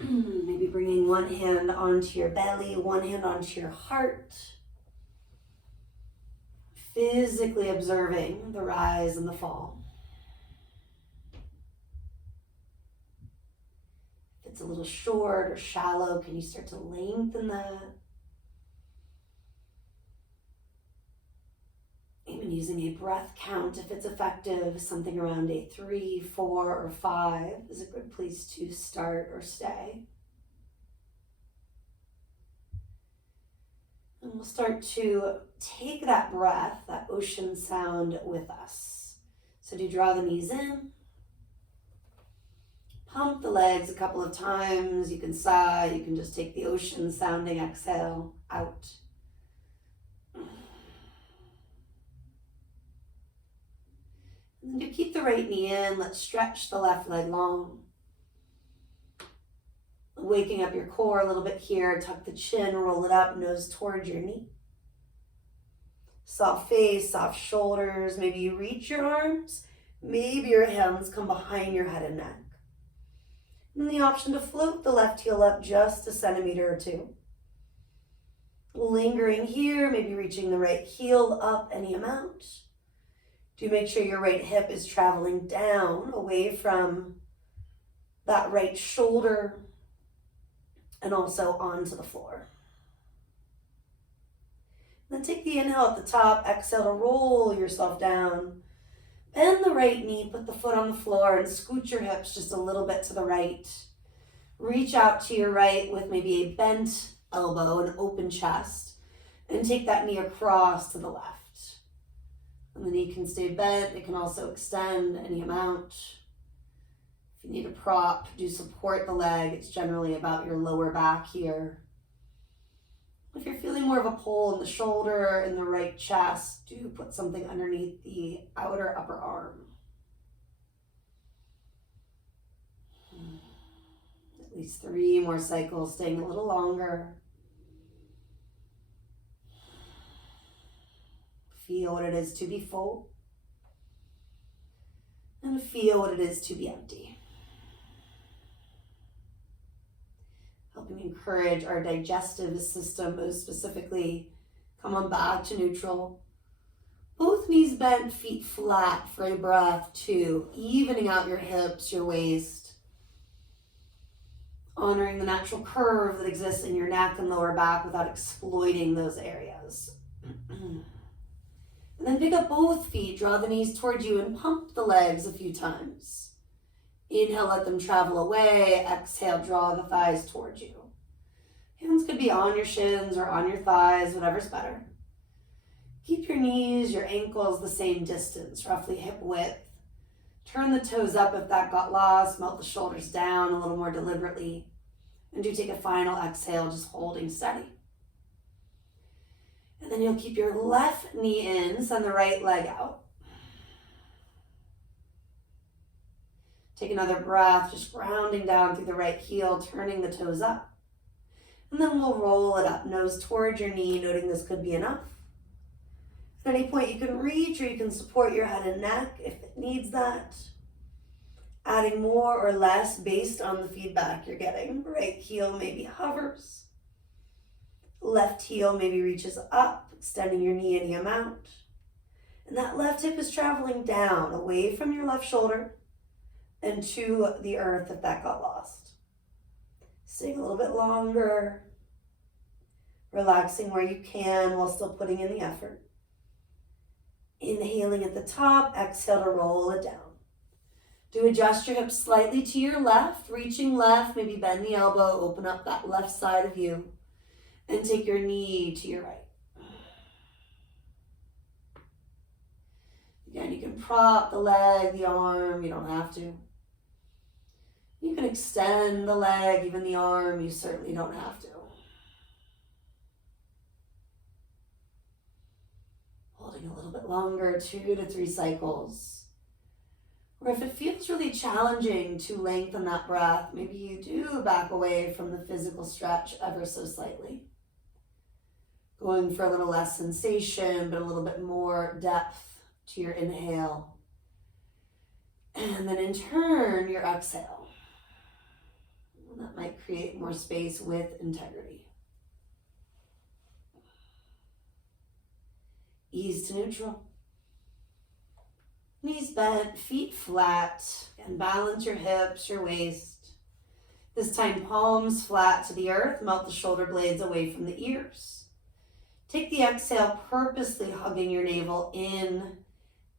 Maybe bringing one hand onto your belly, one hand onto your heart. Physically observing the rise and the fall. If it's a little short or shallow, can you start to lengthen that? Even using a breath count if it's effective, something around a 3, 4, or 5 is a good place to start or stay. And we'll start to take that breath, that ocean sound with us. So do draw the knees in. Pump the legs a couple of times. You can sigh. You can just take the ocean sounding exhale out. And to keep the right knee in, let's stretch the left leg long. Waking up your core a little bit here. Tuck the chin, roll it up, nose towards your knee. Soft face, soft shoulders. Maybe you reach your arms. Maybe your hands come behind your head and neck. And the option to float the left heel up just a centimeter or two. Lingering here, maybe reaching the right heel up any amount. Do make sure your right hip is traveling down, away from that right shoulder, and also onto the floor. Then take the inhale at the top, exhale to roll yourself down. Bend the right knee, put the foot on the floor, and scoot your hips just a little bit to the right. Reach out to your right with maybe a bent elbow, an open chest, and take that knee across to the left. And the knee can stay bent. It can also extend any amount. If you need a prop, do support the leg. It's generally about your lower back here. If you're feeling more of a pull in the shoulder, in the right chest, do put something underneath the outer upper arm. At least 3 more cycles, staying a little longer. Feel what it is to be full. And feel what it is to be empty. Helping encourage our digestive system, most specifically, come on back to neutral. Both knees bent, feet flat for a breath. 2, evening out your hips, your waist. Honoring the natural curve that exists in your neck and lower back without exploiting those areas. And then pick up both feet, draw the knees towards you, and pump the legs a few times. Inhale, let them travel away. Exhale, draw the thighs towards you. Hands could be on your shins or on your thighs, whatever's better. Keep your knees, your ankles the same distance, roughly hip width. Turn the toes up if that got lost. Melt the shoulders down a little more deliberately. And do take a final exhale, just holding steady. And then you'll keep your left knee in, send the right leg out. Take another breath, just grounding down through the right heel, turning the toes up. And then we'll roll it up, nose towards your knee, noting this could be enough. At any point you can reach or you can support your head and neck if it needs that. Adding more or less based on the feedback you're getting. Right heel maybe hovers. Left heel maybe reaches up, extending your knee any amount. And that left hip is traveling down, away from your left shoulder and to the earth if that got lost. Staying a little bit longer. Relaxing where you can while still putting in the effort. Inhaling at the top, exhale to roll it down. Do adjust your hips slightly to your left, reaching left, maybe bend the elbow, open up that left side of you, and take your knee to your right. Again, you can prop the leg, the arm, you don't have to. You can extend the leg, even the arm, you certainly don't have to. Holding a little bit longer, 2 to 3 cycles. Or if it feels really challenging to lengthen that breath, maybe you do back away from the physical stretch ever so slightly. Going for a little less sensation, but a little bit more depth to your inhale. And then in turn, your exhale. And that might create more space with integrity. Ease to neutral. Knees bent, feet flat, and balance your hips, your waist. This time, palms flat to the earth, melt the shoulder blades away from the ears. Take the exhale, purposely hugging your navel in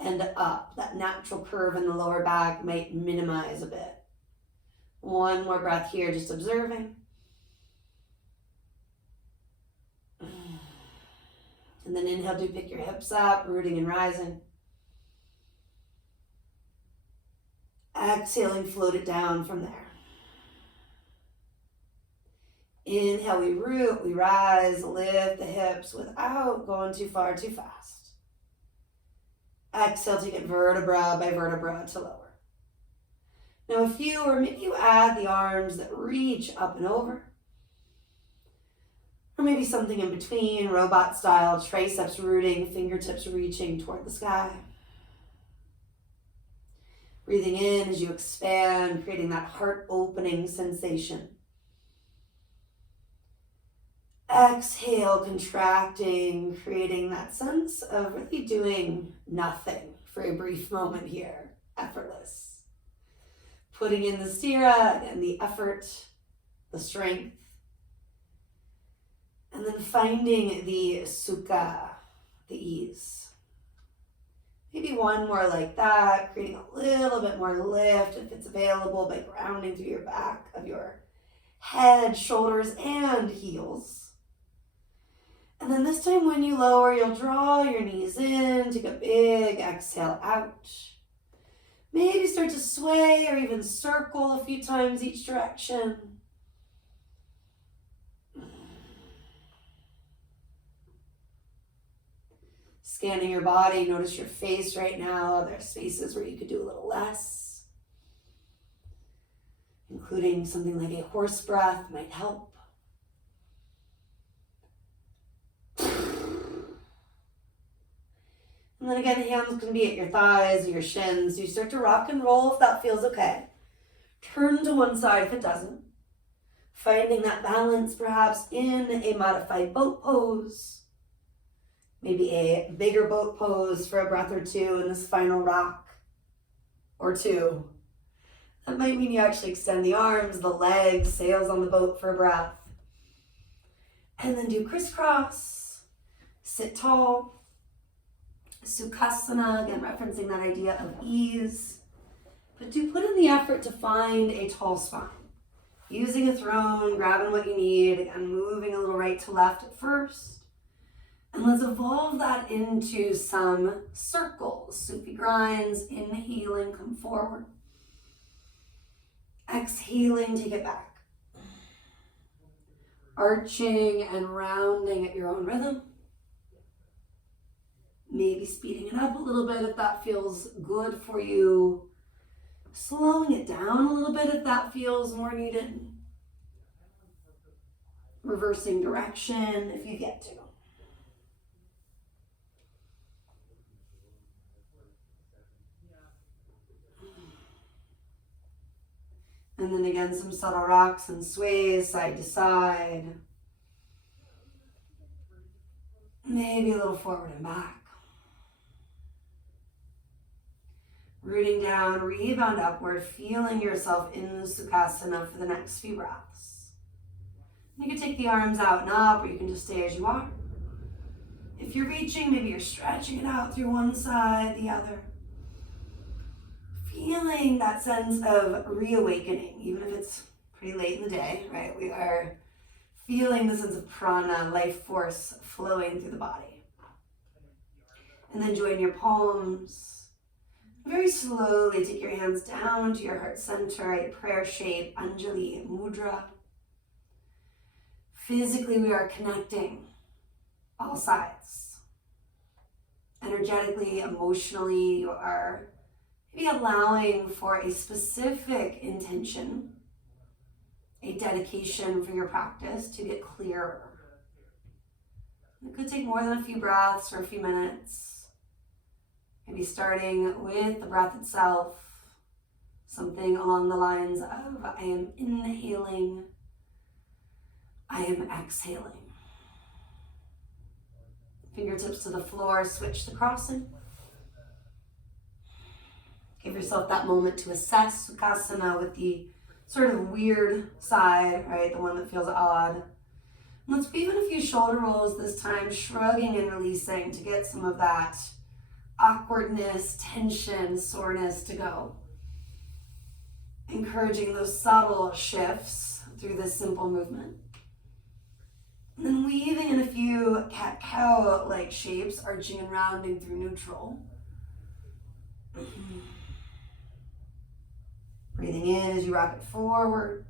and up. That natural curve in the lower back might minimize a bit. One more breath here, just observing. And then inhale to pick your hips up, rooting and rising. Exhaling, float it down from there. Inhale, we root, we rise, lift the hips without going too far, too fast. Exhale, take it vertebra by vertebra to lower. Now if you, or maybe you add the arms that reach up and over, or maybe something in between, robot style, triceps rooting, fingertips reaching toward the sky. Breathing in as you expand, creating that heart-opening sensation. Exhale, contracting, creating that sense of really doing nothing for a brief moment here, effortless. Putting in the stira and the effort, the strength. And then finding the sukha, the ease. Maybe one more like that, creating a little bit more lift if it's available by grounding through your back of your head, shoulders, and heels. And then this time when you lower, you'll draw your knees in, take a big exhale out. Maybe start to sway or even circle a few times each direction. Scanning your body, notice your face right now. There are spaces where you could do a little less. Including something like a horse breath might help. And then again, hands can be at your thighs or your shins. You start to rock and roll if that feels okay. Turn to one side if it doesn't. Finding that balance perhaps in a modified boat pose. Maybe a bigger boat pose for a breath or two in this final rock or two. That might mean you actually extend the arms, the legs, sails on the boat for a breath. And then do crisscross, sit tall. Sukhasana, again referencing that idea of ease. But do put in the effort to find a tall spine. Using a throne, grabbing what you need, again moving a little right to left at first. And let's evolve that into some circles. Sufi grinds, inhaling, come forward. Exhaling, take it back. Arching and rounding at your own rhythm. Maybe speeding it up a little bit if that feels good for you. Slowing it down a little bit if that feels more needed. Reversing direction if you get to. And then again, some subtle rocks and sways side to side. Maybe a little forward and back. Rooting down, rebound upward, feeling yourself in the Sukhasana for the next few breaths. You can take the arms out and up, or you can just stay as you are. If you're reaching, maybe you're stretching it out through one side, the other. Feeling that sense of reawakening, even if it's pretty late in the day, right? We are feeling the sense of prana, life force flowing through the body. And then join your palms. Very slowly take your hands down to your heart center, a prayer shape, Anjali Mudra. Physically, we are connecting all sides. Energetically, emotionally, you are maybe allowing for a specific intention, a dedication for your practice to get clearer. It could take more than a few breaths or a few minutes. Maybe starting with the breath itself, Something along the lines of I am inhaling, I am exhaling. Fingertips to the floor, switch to crossing. Give yourself that moment to assess Sukhasana with the sort of weird side, right? The one that feels odd. Let's weave in a few shoulder rolls this time, shrugging and releasing to get some of that awkwardness, tension, soreness to go. Encouraging those subtle shifts through this simple movement. And then weaving in a few cat-cow-like shapes, arching and rounding through neutral. Breathing in as you rock it forward.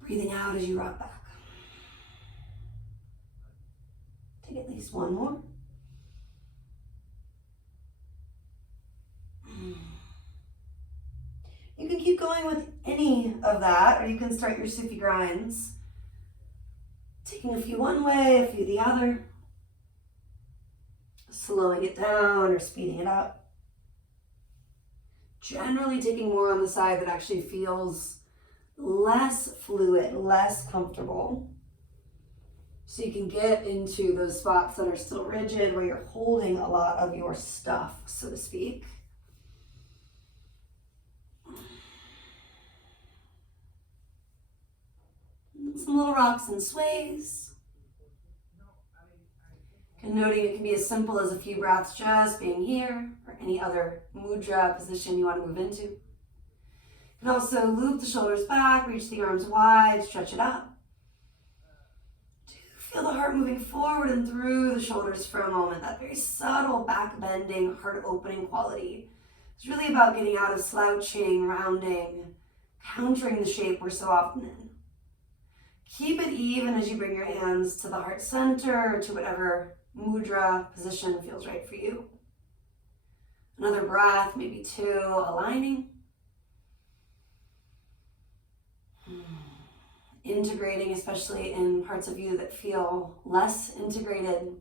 Breathing out as you rock back. Take at least one more. You can keep going with any of that, or you can start your Sufi grinds. Taking a few one way, a few the other. Slowing it down or speeding it up. Generally taking more on the side that actually feels less fluid, less comfortable. So you can get into those spots that are still rigid, where you're holding a lot of your stuff, so to speak. Some little rocks and sways. And noting it can be as simple as a few breaths just being here, or any other mudra position you want to move into. You can also loop the shoulders back, reach the arms wide, stretch it up. Do feel the heart moving forward and through the shoulders for a moment. That very subtle back bending, heart opening quality. It's really about getting out of slouching, rounding, countering the shape we're so often in. Keep it even as you bring your hands to the heart center, or to whatever mudra position feels right for you. Another breath, maybe two, aligning. Integrating, especially in parts of you that feel less integrated.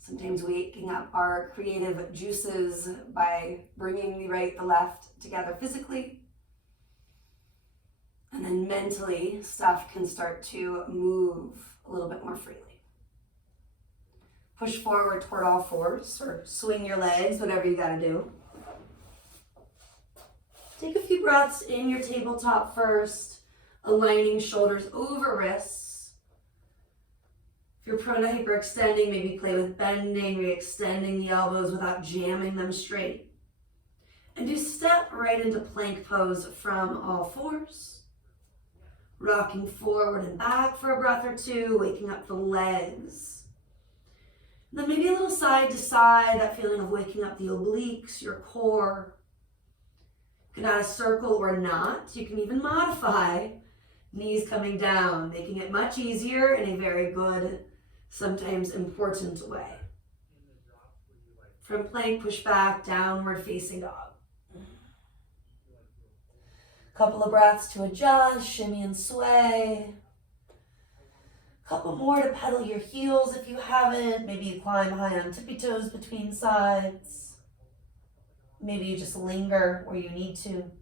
Sometimes waking up our creative juices by bringing the right, the left together physically. And then mentally, stuff can start to move a little bit more freely. Push forward toward all fours, or swing your legs, whatever you gotta do. Take a few breaths in your tabletop first, aligning shoulders over wrists. If you're prone to hyperextending, maybe play with bending, re-extending the elbows without jamming them straight. And do step right into plank pose from all fours. Rocking forward and back for a breath or two, waking up the legs. And then maybe a little side to side, that feeling of waking up the obliques, your core. You can add a circle or not. You can even modify knees coming down, making it much easier in a very good, sometimes important way. From plank, push back, downward facing dog. Couple of breaths to adjust, shimmy and sway. Couple more to pedal your heels if you haven't. Maybe you climb high on tippy toes between sides. Maybe you just linger where you need to.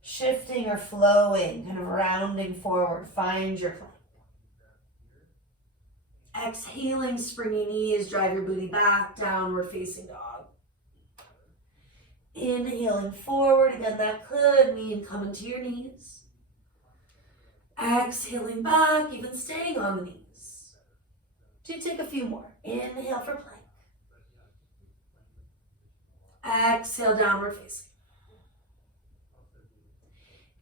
Shifting or flowing, kind of rounding forward, find your plank. Exhaling, springy knees, drive your booty back, downward facing dog. Inhaling forward, again, that could mean coming to your knees. Exhaling back, even staying on the knees. Do take a few more. Inhale for plank. Exhale, downward facing.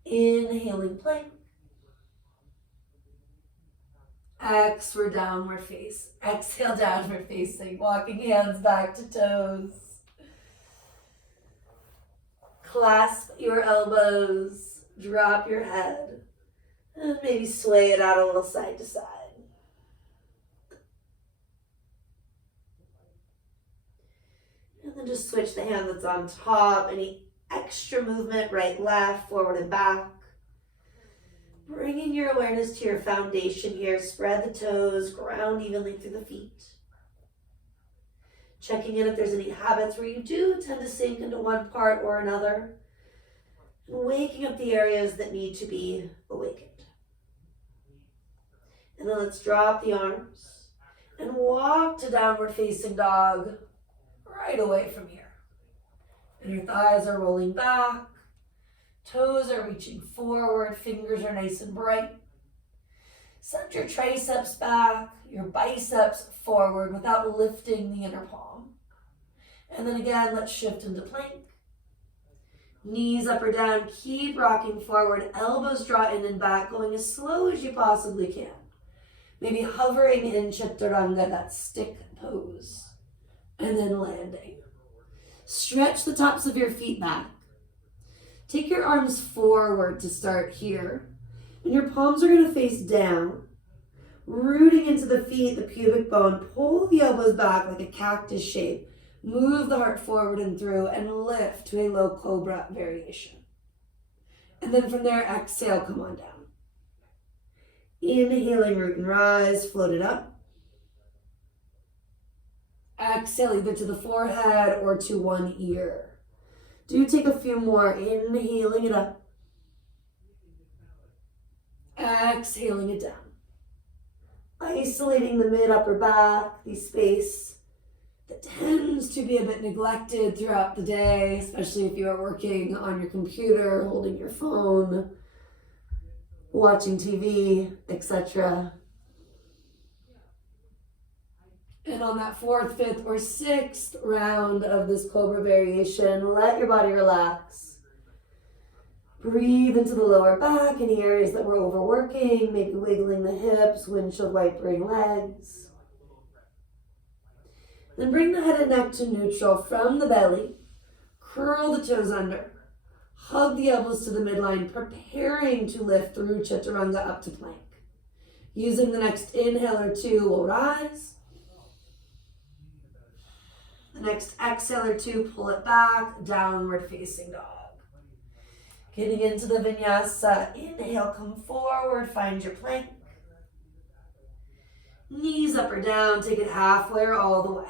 Inhaling plank. Exhale, downward face. Exhale, downward facing. Walking hands back to toes. Clasp your elbows. Drop your head. And maybe sway it out a little side to side. And then just switch the hand that's on top. Any extra movement, right, left, forward and back. Bringing your awareness to your foundation here. Spread the toes, ground evenly through the feet. Checking in if there's any habits where you do tend to sink into one part or another. And waking up the areas that need to be awakened. And then let's drop the arms and walk to downward facing dog right away from here. And your thighs are rolling back, toes are reaching forward, fingers are nice and bright. Send your triceps back, your biceps forward without lifting the inner palm. And then again, let's shift into plank. Knees up or down, keep rocking forward, elbows draw in and back, going as slow as you possibly can. Maybe hovering in chaturanga, that stick pose, and then landing. Stretch the tops of your feet back. Take your arms forward to start here, and your palms are going to face down, rooting into the feet, the pubic bone. Pull the elbows back like a cactus shape. Move the heart forward and through, and lift to a low cobra variation. And then from there, exhale, come on down. Inhaling, root and rise, float it up. Exhale either to the forehead or to one ear. Do take a few more, inhaling it up. Exhaling it down. Isolating the mid-upper back, the space that tends to be a bit neglected throughout the day, especially if you are working on your computer, holding your phone, watching TV, etc. And on that fourth, fifth, or sixth round of this cobra variation, let your body relax. Breathe into the lower back, any areas that we're overworking, maybe wiggling the hips, windshield wipering legs. Then bring the head and neck to neutral from the belly. Curl the toes under. Hug the elbows to the midline, preparing to lift through chaturanga up to plank. Using the next inhale or two, we'll rise. The next exhale or two, pull it back, downward facing dog. Getting into the vinyasa, inhale, come forward, find your plank. Knees up or down, take it halfway or all the way.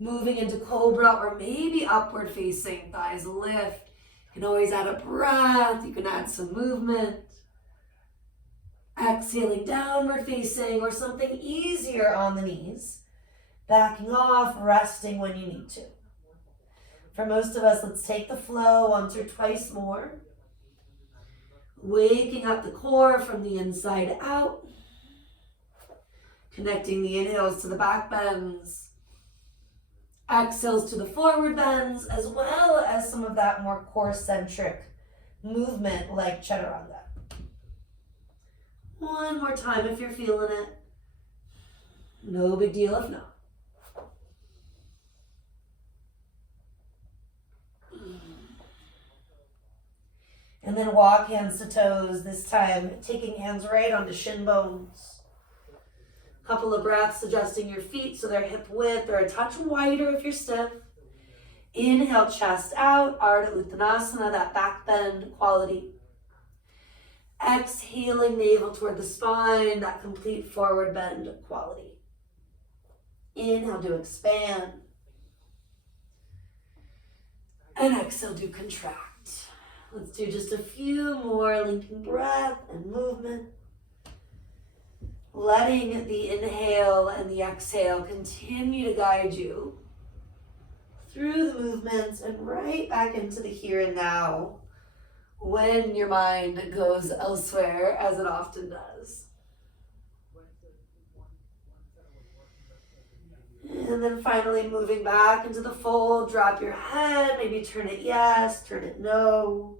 Moving into cobra or maybe upward facing, thighs lift. You can always add a breath, you can add some movement. Exhaling, downward facing or something easier on the knees. Backing off, resting when you need to. For most of us, let's take the flow once or twice more. Waking up the core from the inside out. Connecting the inhales to the back bends. Exhales to the forward bends, as well as some of that more core-centric movement like chaturanga. One more time if you're feeling it. No big deal if not. And then walk hands to toes, this time taking hands right onto shin bones. Couple of breaths, adjusting your feet so they're hip width or a touch wider if you're stiff. Inhale, chest out, Ardha Uttanasana, that back bend quality. Exhaling, navel toward the spine, that complete forward bend quality. Inhale, do expand. And exhale, do contract. Let's do just a few more, linking breath and movement. Letting the inhale and the exhale continue to guide you through the movements and right back into the here and now when your mind goes elsewhere, as it often does. And then finally moving back into the fold, drop your head, maybe turn it yes, turn it no.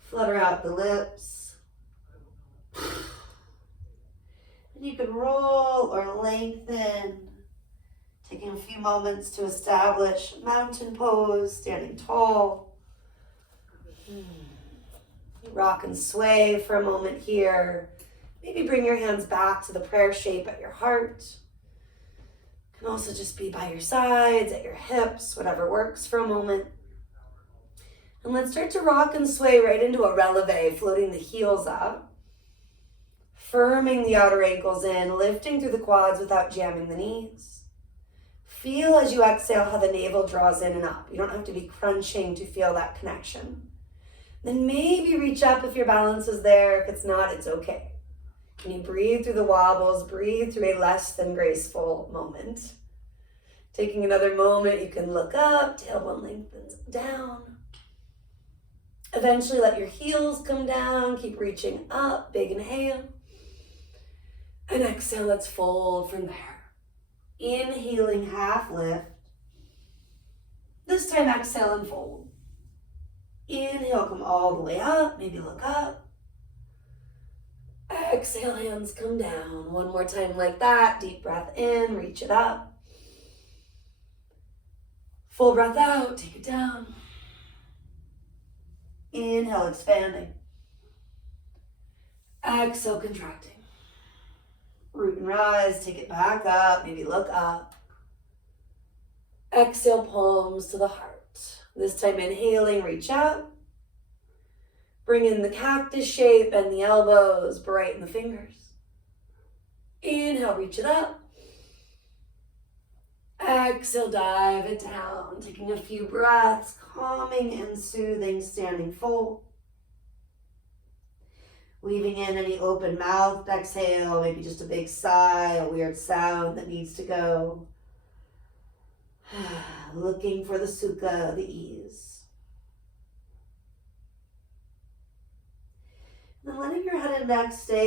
Flutter out the lips. And you can roll or lengthen, taking a few moments to establish mountain pose, standing tall. Rock and sway for a moment here. Maybe bring your hands back to the prayer shape at your heart. Can also just be by your sides, at your hips, whatever works for a moment. And let's start to rock and sway right into a releve, floating the heels up. Firming the outer ankles in, lifting through the quads without jamming the knees. Feel as you exhale how the navel draws in and up. You don't have to be crunching to feel that connection. Then maybe reach up if your balance is there. If it's not, it's okay. Can you breathe through the wobbles? Breathe through a less than graceful moment. Taking another moment, you can look up, tailbone lengthens down. Eventually let your heels come down. Keep reaching up, big inhale. And exhale, let's fold from there. Inhaling, half lift. This time exhale and fold. Inhale, come all the way up, maybe look up. Exhale, hands come down. One more time like that. Deep breath in, reach it up. Full breath out, take it down. Inhale, expanding. Exhale, contracting. Root and rise, take it back up, maybe look up. Exhale, palms to the heart. This time inhaling, reach up. Bring in the cactus shape, bend the elbows, brighten the fingers. Inhale, reach it up. Exhale, dive it down. Taking a few breaths, calming and soothing, standing full. Weaving in any open mouth exhale, maybe just a big sigh, a weird sound that needs to go. Looking for the sukha, the ease. And then letting your head and neck stay